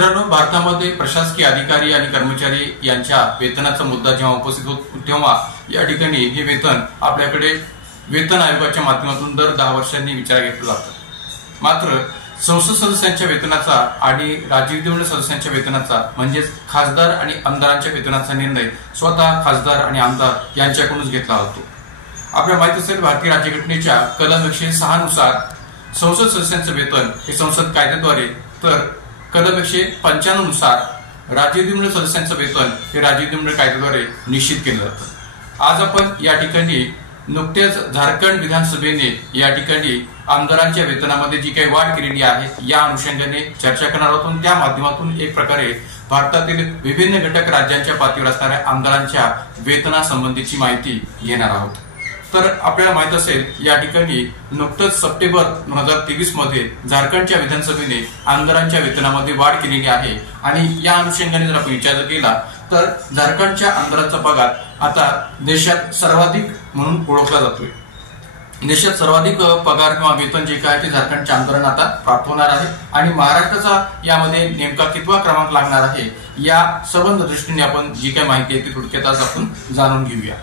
मित्रांनो, भारतामध्ये प्रशासकीय अधिकारी आणि कर्मचारी यांच्या वेतनाचा मुद्दा जेव्हा उपस्थित होतो तेव्हा या ठिकाणी हे वेतन आपल्याकडे वेतन आयोगाच्या माध्यमातून दर 10 वर्षांनी विचार घेतलं जातं. मात्र संसद सदस्यांच्या वेतनाचा आणि राज्य विधिमंडळ सदस्यांच्या वेतनाचा म्हणजेच खासदार आणि आमदारांच्या वेतनाचा निर्णय स्वतः खासदार आणि आमदार यांच्याकडूनच घेतला जातो. आपल्याला माहित असेल, भारतीय राज्यघटनेच्या कलम 106 नुसार संसद सदस्यांचं वेतन हे संसद कायद्याद्वारे, तर कलम 195 नुसार राज्य विधिमंडळ सदस्यांचं वेतन हे राज्य विधिमंडळ कायद्याद्वारे निश्चित केलं जातं. आज आपण या ठिकाणी नुकतेच झारखंड विधानसभेने या ठिकाणी आमदारांच्या वेतनामध्ये जी काही वाढ केलेली आहे या अनुषंगाने चर्चा करणार आहोत. त्या माध्यमातून एक प्रकारे भारतातील विभिन्न घटक राज्यांच्या पातळीवर असणाऱ्या आमदारांच्या वेतनासंबंधीची माहिती घेणार आहोत. तर आपल्याला माहित असेल, या ठिकाणी नुकतंच सप्टेंबर 2023 मध्ये झारखंडच्या विधानसभेने आमदारांच्या वेतनामध्ये वाढ केलेली आहे आणि या अनुषंगाने जर आपण विचार केला तर झारखंडच्या आमदारांचा पगार आता देशात सर्वाधिक म्हणून ओळखला जातोय. देशात सर्वाधिक पगार किंवा वेतन जे काय ते झारखंडच्या आमदारांना आता प्राप्त होणार आहे आणि महाराष्ट्राचा यामध्ये नेमका कितवा क्रमांक लागणार आहे या संबंध दृष्टीने आपण जी काय माहिती आहे ती थोडक्यात आज आपण जाणून घेऊया.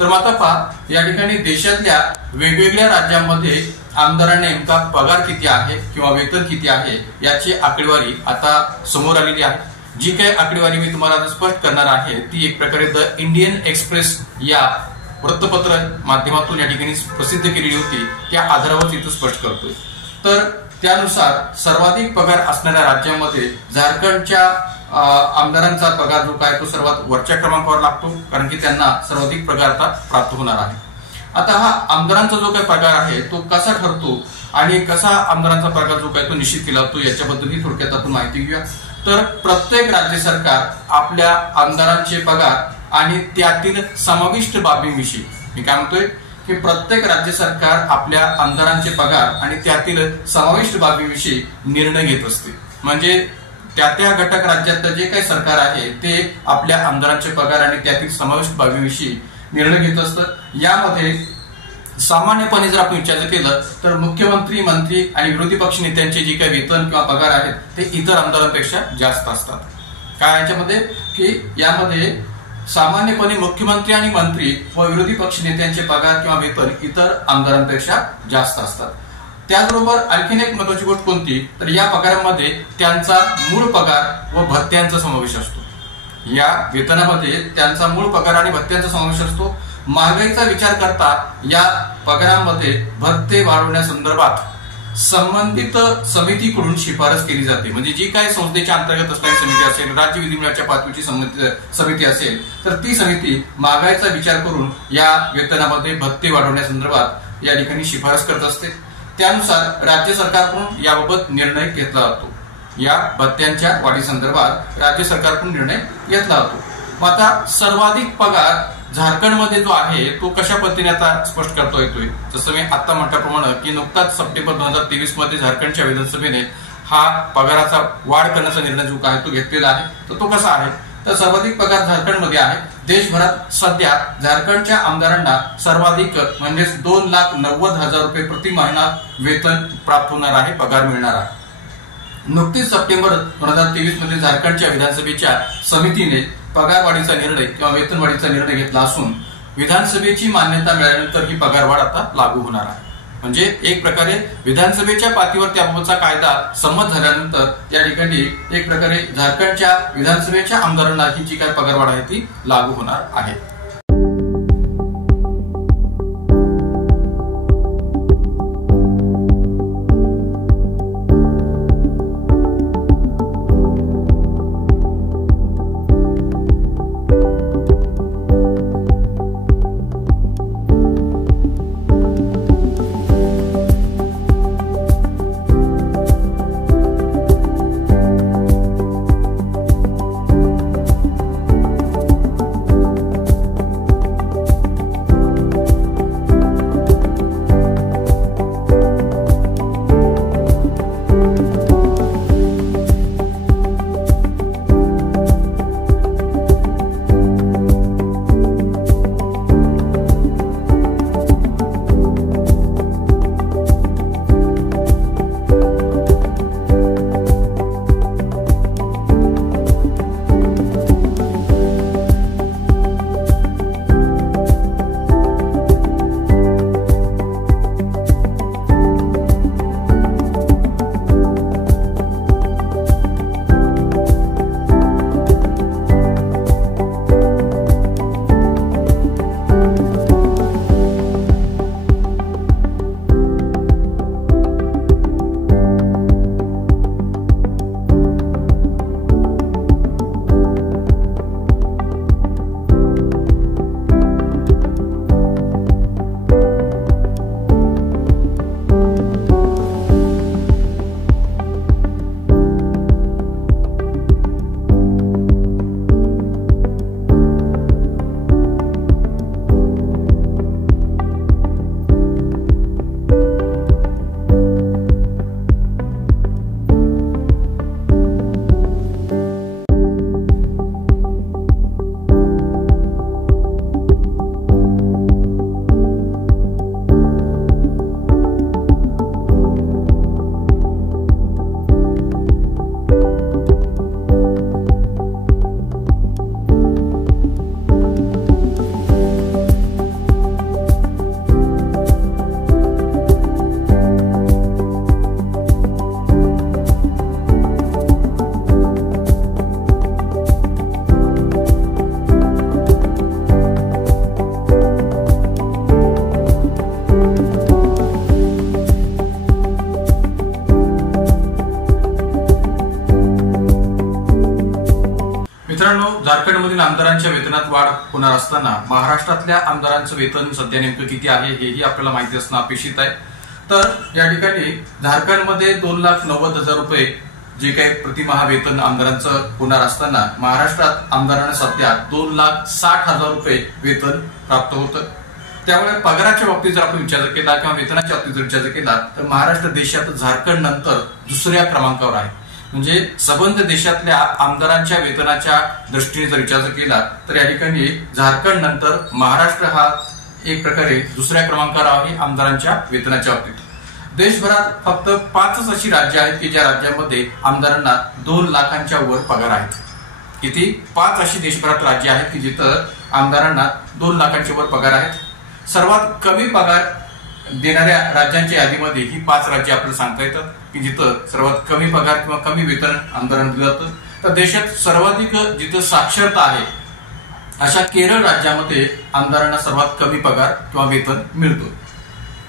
तर आता पहा, या ठिकाणी देशातल्या वेगवेगळ्या राज्यांमध्ये आमदारांना नेमका पगार किती आहे किंवा वेतन किती आहे याची आकडेवारी आता समोर आलेली आहे. जी काही आकडेवारी मी तुम्हाला स्पष्ट करणार आहे ती एक प्रकारे द इंडियन एक्सप्रेस या वृत्तपत्र माध्यमातून या ठिकाणी प्रसिद्ध केलेली होती, त्या आधारावर तिथं स्पष्ट करतोय. तर त्यानुसार सर्वाधिक पगार असणाऱ्या राज्यांमध्ये झारखंडच्या आमदारांचा पगार जो काय तो सर्वात वरच्या क्रमांकावर लागतो, कारण की त्यांना सर्वाधिक पगार आता प्राप्त होणार आहे. आता हा आमदारांचा जो काही पगार आहे तो कसा ठरतो आणि कसा आमदारांचा पगार जो काय तो निश्चित केला जातो याच्याबद्दल थोडक्यात आपण माहिती घेऊया. तर प्रत्येक राज्य सरकार आपल्या आमदारांचे पगार आणि त्यातील समाविष्ट बाबींविषयी, मी काय म्हणतोय की प्रत्येक राज्य सरकार आपल्या आमदारांचे पगार आणि त्यातील समाविष्ट बाबींविषयी निर्णय घेत असते. म्हणजे त्या घटक राज्यात जे काही सरकार आहे ते आपल्या आमदारांचे पगार आणि त्यातील समाविष्ट बाबींविषयी निर्णय घेत असतं. यामध्ये सामान्यपणे जर आपण विचार केलं तर मुख्यमंत्री, मंत्री आणि विरोधी पक्ष नेत्यांचे जे काही वेतन किंवा पगार आहेत ते इतर आमदारांपेक्षा जास्त असतात. काय याच्यामध्ये की यामध्ये सामान्यपणे मुख्यमंत्री आणि मंत्री व विरोधी पक्ष नेत्यांचे पगार किंवा वेतन इतर आमदारांपेक्षा जास्त असतात. त्याचबरोबर आणखीन एक महत्वाची गोष्ट कोणती, तर या पगारामध्ये त्यांचा मूळ पगार व भत्त्यांचा समावेश असतो. या वेतनामध्ये त्यांचा मूळ पगार आणि भत्त्यांचा समावेश असतो. महागाईचा विचार करता या पगारामध्ये भत्ते वाढवण्यासंदर्भात संबंधित समितीकडून शिफारस केली जाते. म्हणजे जी काही संस्थेच्या अंतर्गत असणारी समिती असेल, राज्य विधिमंडळाच्या पातळीची समिती असेल, तर ती समिती महागाईचा विचार करून या वेतनामध्ये भत्ते वाढवण्यासंदर्भात या ठिकाणी शिफारस करत असते. त्यानुसार राज्य सरकारकडून याबाबत निर्णय घेतला जातो. या भत्त्यांच्या वाढीसंदर्भात राज्य सरकारकडून निर्णय घेतला जातो. मग आता सर्वाधिक पगार झारखंडमध्ये जो आहे तो कशा पद्धतीने आता स्पष्ट करता येतोय, जसं मी आता म्हटल्याप्रमाणे की नुकताच सप्टेंबर 2023 मध्ये झारखंडच्या विधानसभेने हा पगाराचा वाढ करण्याचा निर्णय जो आहे तो घेतलेला आहे. तर तो कसा आहे, तर सर्वाधिक पगार झारखंडमध्ये आहे. देशभरात सध्या झारखंडच्या आमदारांना सर्वाधिक म्हणजेच 2,90,000 रुपये प्रति महिना वेतन प्राप्त होणार आहे, पगार मिळणार आहे. नुकतीच सप्टेंबर 2023 मध्ये झारखंडच्या विधानसभेच्या समितीने पगारवाढीचा निर्णय किंवा वेतनवाढीचा निर्णय घेतला असून विधानसभेची मान्यता मिळाल्यानंतर ही पगारवाढ आता लागू होणार आहे. म्हणजे एक प्रकारे विधानसभेच्या पातळीवर त्याबाबतचा कायदा संमत झाल्यानंतर या ठिकाणी एक प्रकारे झारखंडच्या विधानसभेच्या आमदारांना ही जी काय पगारवाढ आहे ती लागू होणार आहे. मित्रांनो, झारखंडमधील आमदारांच्या वेतनात वाढ होणार असताना महाराष्ट्रातल्या आमदारांचं वेतन सध्या नेमकं किती आहे हेही आपल्याला माहिती असणं अपेक्षित आहे। तर या ठिकाणी झारखंडमध्ये 2,90,000 रुपये जे काही प्रतिमाह वेतन आमदारांचं होणार असताना महाराष्ट्रात आमदारांना सध्या 2,60,000 रुपये वेतन प्राप्त होतं। त्यामुळे पगाराच्या बाबतीत जर आपण विचार केला किंवा वेतनाच्या बाबतीत जर विचार केला तर महाराष्ट्र देशात झारखंड नंतर दुसऱ्या क्रमांकावर आहे। म्हणजे संबंध देशातल्या आमदारांच्या वेतनाच्या दृष्टीने जर विचार केला तर या ठिकाणी झारखंड नंतर महाराष्ट्र हा एक प्रकारे दुसऱ्या क्रमांकावर आहे आमदारांच्या वेतनाच्या बाबतीत। देशभरात फक्त 5च अशी राज्य आहेत की ज्या राज्यामध्ये आमदारांना 2 लाखांच्या वर पगार आहेत। किती? 5 अशी देशभरात राज्य आहेत की जिथं आमदारांना 2 लाखांच्या वर पगार आहेत। सर्वात कमी पगार देणाऱ्या राज्यांच्या यादीमध्ये ही 5 राज्य आपल्याला सांगता येतात की जिथं सर्वात कमी पगार किंवा कमी वेतन आमदारांना दिलं जातं। तर देशात सर्वाधिक जिथं साक्षरता आहे अशा केरळ राज्यामध्ये आमदारांना सर्वात कमी पगार किंवा वेतन मिळतं।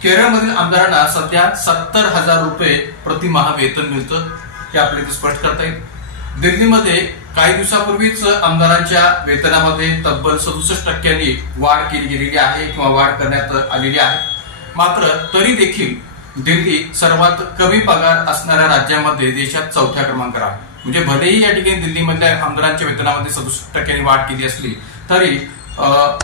केरळमधील आमदारांना सध्या 70,000 रुपये प्रतिमाह वेतन मिळतं, हे आपल्याला स्पष्ट करता येईल। दिल्लीमध्ये काही दिवसापूर्वीच आमदारांच्या वेतनामध्ये तब्बल 67% वाढ केली गेलेली आहे किंवा वाढ करण्यात आलेली आहे। मात्र तरी देखील दिल्ली सर्वात कमी पगार असणाऱ्या राज्यामध्ये देशात 4थ्या क्रमांकावर आहे। म्हणजे भलेही या ठिकाणी दिल्लीमधल्या आमदारांच्या वेतनामध्ये 67% वाढ केली असली तरी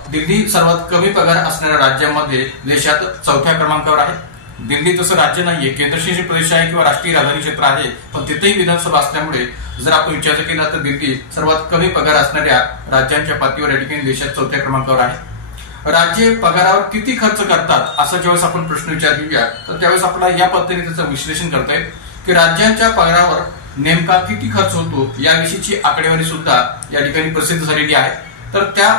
दिल्ली सर्वात कमी पगार असणाऱ्या राज्यामध्ये देशात 4थ्या क्रमांकावर आहे। दिल्ली तसं राज्य नाहीये, केंद्रशासित प्रदेश आहे किंवा राष्ट्रीय राजधानी क्षेत्र आहे, पण तिथेही विधानसभा असल्यामुळे जर आपण विचार केला तर दिल्ली सर्वात कमी पगार असणाऱ्या राज्यांच्या पातळीवर या ठिकाणी देशात 4थ्या क्रमांकावर आहे। राज्य पगारावर किती खर्च करतात असा ज्यावेळेस आपण प्रश्न विचारूया तर त्यावेळेस आपल्याला या पद्धतीने त्याचं विश्लेषण करता येईल की राज्यांच्या पगारावर नेमका किती खर्च होतो याविषयीची आकडेवारी सुद्धा या ठिकाणी प्रसिद्ध झालेली आहे। तर त्या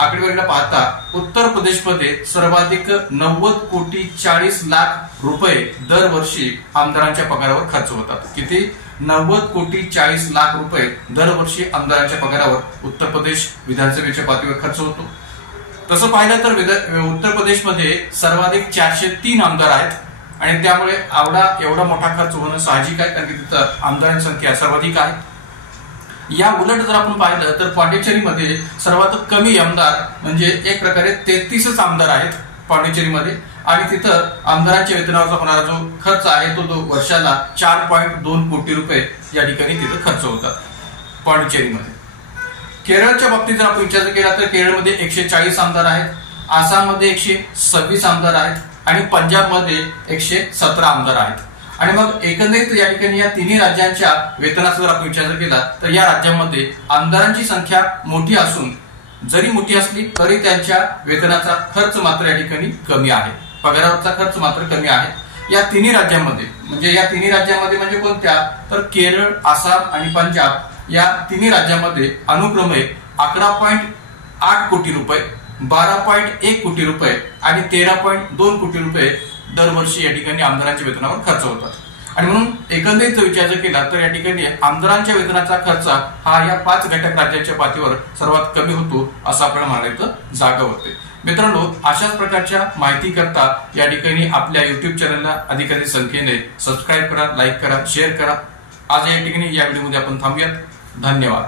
आकडेवारीला पाहता उत्तर प्रदेशमध्ये सर्वाधिक 90,40,00,000 रुपये दरवर्षी आमदारांच्या पगारावर खर्च होतात। किती? 90,40,00,000 रुपये दरवर्षी आमदारांच्या पगारावर उत्तर प्रदेश विधानसभेच्या पातळीवर खर्च होतो। तसं पाहिलं तर उत्तर प्रदेशमध्ये सर्वाधिक 403 आमदार आहेत आणि त्यामुळे एवढा मोठा खर्च होणं साहजिक आहे, कारण की तिथं आमदारांची संख्या सर्वाधिक आहे। या उलट जर आपण पाहिलं तर पांडिचेरीमध्ये सर्वात कमी आमदार म्हणजे एक प्रकारे 33च आमदार आहेत पांडिचेरीमध्ये, आणि तिथं आमदारांच्या वेतनावरचा होणारा जो खर्च आहे तो वर्षाला 4.2 कोटी रुपये या ठिकाणी तिथं खर्च होतात पांडिचेरीमध्ये। केरळच्या बाबतीत जर आपण विचार केला तर केरळमध्ये 140 आमदार आहेत, आसाममध्ये 126 आमदार आहेत आणि पंजाबमध्ये 117 आमदार आहेत। आणि मग एकंदरीत या ठिकाणी या तिन्ही राज्यांच्या वेतनाचा जर आपण विचार केला तर या राज्यांमध्ये आमदारांची संख्या मोठी असून जरी मोठी असली तरी त्यांच्या वेतनाचा खर्च मात्र या ठिकाणी कमी आहे, पगारावरचा खर्च मात्र कमी आहे। या तिन्ही राज्यांमध्ये म्हणजे कोणत्या तर केरळ, आसाम आणि पंजाब या तिन्ही राज्यांमध्ये अनुक्रमे 11.8 कोटी रुपये, 12.1 कोटी रुपये आणि 13.2 कोटी रुपये दरवर्षी या ठिकाणी आमदारांच्या वेतनावर खर्च होतात। आणि म्हणून एकंदरीत विचार केला तर या ठिकाणी आमदारांच्या वेतनाचा खर्च हा या 5 घटक राज्यांच्या पातळीवर सर्वात कमी होतो असं आपल्याला म्हणायचं जागा होते। मित्रांनो, अशाच प्रकारच्या माहिती करता या ठिकाणी आपल्या युट्यूब चॅनलला अधिकाधिक संख्येने सबस्क्राईब करा, लाईक करा, शेअर करा। आज या ठिकाणी या व्हिडिओमध्ये आपण थांबूयात। धन्यवाद।